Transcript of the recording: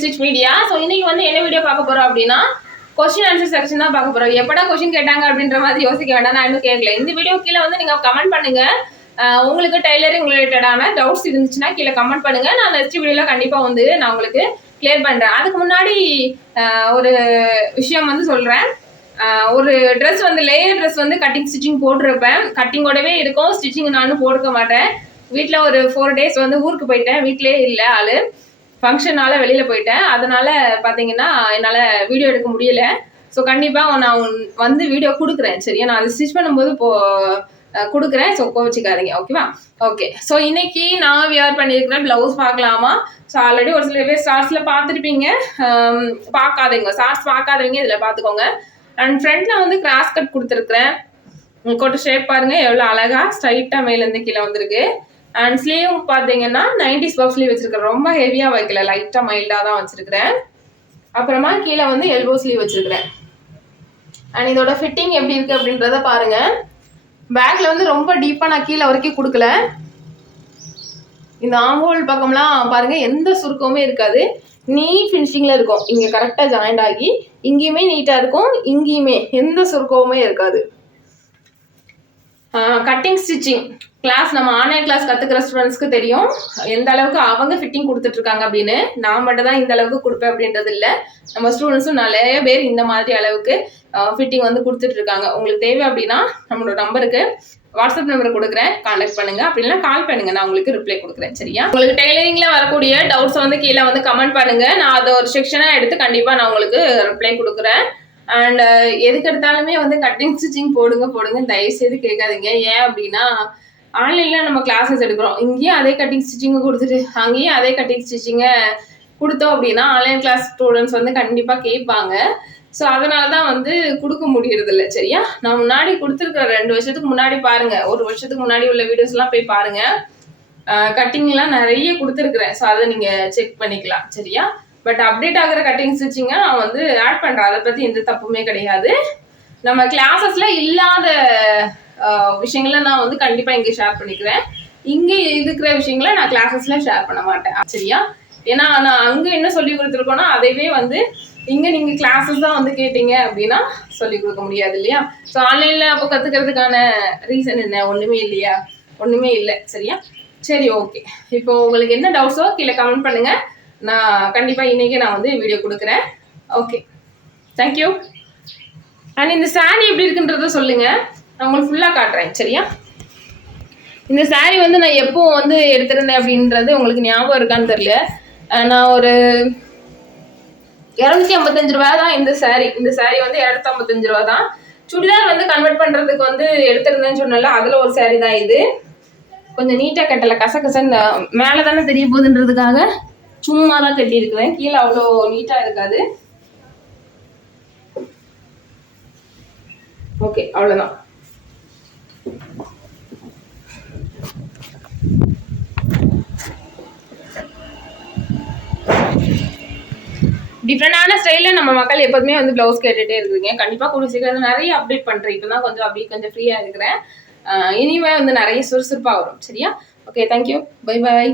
Stitch media so இன்னைக்கு வந்து என்ன வீடியோ பார்க்க போறோம் அப்படின்னா கொஸ்டின் ஆன்சர் செக்ஷன் தான் பார்க்க போறோம். எப்படா கொஸ்டின் கேட்டாங்க அப்படின்ற மாதிரி யோசிக்க வேண்டாம். நான் இன்னும் கேட்கல. இந்த வீடியோ கீழே வந்து நீங்க கமெண்ட் பண்ணுங்க. உங்களுக்கு டைலரிங் ரிலேட்டடான டவுட்ஸ் இருந்துச்சுன்னா கீழே கமெண்ட் பண்ணுங்க. நான் நெக்ஸ்ட் வீடியோல கண்டிப்பா வந்து நான் உங்களுக்கு கிளியர் பண்றேன். அதுக்கு முன்னாடி ஒரு விஷயம் வந்து சொல்றேன். ஒரு ட்ரெஸ் வந்து லேயர் ட்ரெஸ் வந்து கட்டிங் ஸ்டிச்சிங் போட்டிருப்பேன். கட்டிங்கோடவே இருக்கும். ஸ்டிச்சிங் நானும் போட்டுக்க மாட்டேன். வீட்டில் ஒரு ஃபோர் டேஸ் வந்து ஊருக்கு போயிட்டேன். வீட்டிலே இல்லை ஆள். ஃபங்க்ஷனால வெளியில் போயிட்டேன். அதனால பார்த்தீங்கன்னா என்னால் வீடியோ எடுக்க முடியல. ஸோ கண்டிப்பாக நான் உன்- வந்து வீடியோ கொடுக்குறேன் சரியா? நான் அதை ஸ்டிச் பண்ணும்போது போ கொடுக்குறேன். ஸோ கோவிச்சுக்காதீங்க ஓகேவா ஓகே ஸோ இன்னைக்கு நான் வியர் பண்ணியிருக்கிற ப்ளவுஸ் பார்க்கலாமா? ஸோ ஆல்ரெடி ஒரு சில பேர் ஸ்டார்ஸில் பார்த்துருப்பீங்க. பார்க்காதீங்க. ஸ்டார்ஸ் பார்க்காதவங்க இதில் பார்த்துக்கோங்க. அண்ட் ஃப்ரண்ட்டில் வந்து கிராஸ் கட் கொடுத்துருக்குறேன். கொட்ட ஷேப் பாருங்க. எவ்வளோ அழகா ஸ்ட்ரைட்டாக மேலேருந்து கீழே வந்திருக்கு. அண்ட் ஸ்லீவ் பார்த்தீங்கன்னா நைன்டிஸ் பஃப் ஸ்லீவ் வச்சிருக்கேன் ரொம்ப ஹெவியாக வைக்கல. லைட்டாக மைல்டாக தான் வச்சிருக்கிறேன். அப்புறமா கீழே வந்து எல்போ ஸ்லீவ் வச்சிருக்கிறேன். அண்ட் இதோட ஃபிட்டிங் எப்படி இருக்கு அப்படின்றத பாருங்க. பேக்ல வந்து ரொம்ப டீப்பாக நான் கீழே வரைக்கும் கொடுக்கல. இந்த ஆம்போல் பக்கம்லாம் பாருங்க எந்த சுருக்கமுமே இருக்காது. நீட் ஃபினிஷிங்கில் இருக்கும். இங்கே கரெக்டாக ஜாயிண்ட் ஆகி இங்கேயுமே நீட்டாக இருக்கும். இங்கேயுமே எந்த சுருக்கமுமே இருக்காது. கட்டிங் ஸ்டிச்சிங் கிளாஸ் நம்ம ஆன்லைன் கிளாஸ் கற்றுக்கிற ஸ்டூடெண்ட்ஸ்க்கு தெரியும். எந்த அளவுக்கு அவங்க ஃபிட்டிங் கொடுத்துட்ருக்காங்க அப்படின்னு. நான் மட்டும் தான் இந்த அளவுக்கு கொடுப்பேன் அப்படின்றது இல்லை. நம்ம ஸ்டூடெண்ட்ஸும் நிறைய பேர் இந்த மாதிரி அளவுக்கு ஃபிட்டிங் வந்து கொடுத்துட்ருக்காங்க. உங்களுக்கு தேவை அப்படின்னா நம்மளோட நம்பருக்கு வாட்ஸ்அப் நம்பர் கொடுக்குறேன். கான்டாக்ட் பண்ணுங்க. அப்படின்னா கால் பண்ணுங்க. நான் உங்களுக்கு ரிப்ளை கொடுக்குறேன். சரியா? உங்களுக்கு டெய்லரிங்ல வரக்கூடிய டவுட்ஸ் வந்து கீழே வந்து கமெண்ட் பண்ணுங்க. நான் அதை ஒரு செக்ஷனா எடுத்து கண்டிப்பா நான் உங்களுக்கு ரிப்ளை கொடுக்குறேன். அண்ட் uh, எதுக்கு எடுத்தாலுமே வந்து கட்டிங் ஸ்டிச்சிங் போடுங்க போடுங்க தயவு செய்து கேட்காதீங்க. ஏன் அப்படின்னா ஆன்லைன்ல நம்ம கிளாஸஸ் எடுக்கிறோம். இங்கேயும் அதே கட்டிங் ஸ்டிச்சிங்கை கொடுத்துட்டு அங்கேயும் அதே கட்டிங் ஸ்டிச்சிங்கை கொடுத்தோம் அப்படின்னா ஆன்லைன் கிளாஸ் ஸ்டூடெண்ட்ஸ் வந்து கண்டிப்பா கேட்பாங்க. ஸோ அதனால தான் வந்து கொடுக்க முடியறது இல்லை சரியா? நான் முன்னாடி கொடுத்துருக்குற ரெண்டு வருஷத்துக்கு முன்னாடி பாருங்க. ஒரு வருஷத்துக்கு முன்னாடி உள்ள வீடியோஸ்லாம் போய் பாருங்க. Uh, கட்டிங்லாம் நிறைய கொடுத்துருக்குறேன். ஸோ அதை நீங்கள் செக் பண்ணிக்கலாம் சரியா? பட் அப்டேட் ஆகிற கட்டிங்ஸ் வச்சிங்க நான் வந்து ஆட் பண்ணுறேன் அதை பற்றி எந்த தப்புமே கிடையாது. நம்ம கிளாஸஸில் இல்லாத விஷயங்களை நான் வந்து கண்டிப்பாக இங்கே ஷேர் பண்ணிக்கிறேன். இங்கே இருக்கிற விஷயங்களை நான் கிளாஸஸ்ல ஷேர் பண்ண மாட்டேன். சரியா? ஏன்னா நான் அங்கே என்ன சொல்லி கொடுத்துருக்கோன்னா அதைவே வந்து இங்கே நீங்கள் கிளாஸஸ் தான் வந்து கேட்டீங்க அப்படின்னா சொல்லி கொடுக்க முடியாது இல்லையா? ஸோ ஆன்லைனில் அப்போ கற்றுக்கிறதுக்கான ரீசன் என்ன? ஒன்றுமே இல்லையா? ஒன்றுமே இல்லை. சரியா? சரி ஓகே இப்போ உங்களுக்கு என்ன டவுட்ஸோ கீழே கமெண்ட் பண்ணுங்கள் நான் கண்டிப்பாக இன்றைக்கே நான் வந்து வீடியோ கொடுக்குறேன். ஓகே தேங்க்யூ அண்ட் இந்த saree எப்படி இருக்குன்றத சொல்லுங்கள் நான் உங்களுக்கு ஃபுல்லாக காட்டுறேன். சரியா? இந்த saree வந்து நான் எப்போ வந்து எடுத்திருந்தேன் அப்படின்றது உங்களுக்கு ஞாபகம் இருக்கான்னு தெரியல. நான் ஒரு இரநூத்தி ஐம்பத்தஞ்சு ரூபா தான் இந்த saree. இந்த saree வந்து இரநூத்தி ஐம்பத்தஞ்சு ரூபா தான். சுடிதார் வந்து கன்வெர்ட் பண்ணுறதுக்கு வந்து எடுத்திருந்தேன்னு சொன்னல அதில் ஒரு saree தான் இது. கொஞ்சம் நீட்டாக நீட்டா கச கசன்னு மேலே தானே தெரிய போகுதுன்றதுக்காக. சும்மா தான் கட்டியிருக்கிறேன். கீழே அவ்வளோ நீட்டாக இருக்காது. ஓகே அவ்வளோதான் டிஃப்ரெண்டான ஸ்டைலில் நம்ம மக்கள் எப்போதுமே வந்து ப்ளவுஸ் கேட்டுகிட்டே இருக்குங்க கண்டிப்பாக கூடிய சீக்கிரம் நிறைய அப்டேட் பண்ணுறேன் இப்போ தான் கொஞ்சம் அப்படியே கொஞ்சம் ஃப்ரீயாக இருக்கிறேன். இனிமே வந்து நிறைய சுறுசுறுப்பாக வரும். சரியா? Okay thank you bye bye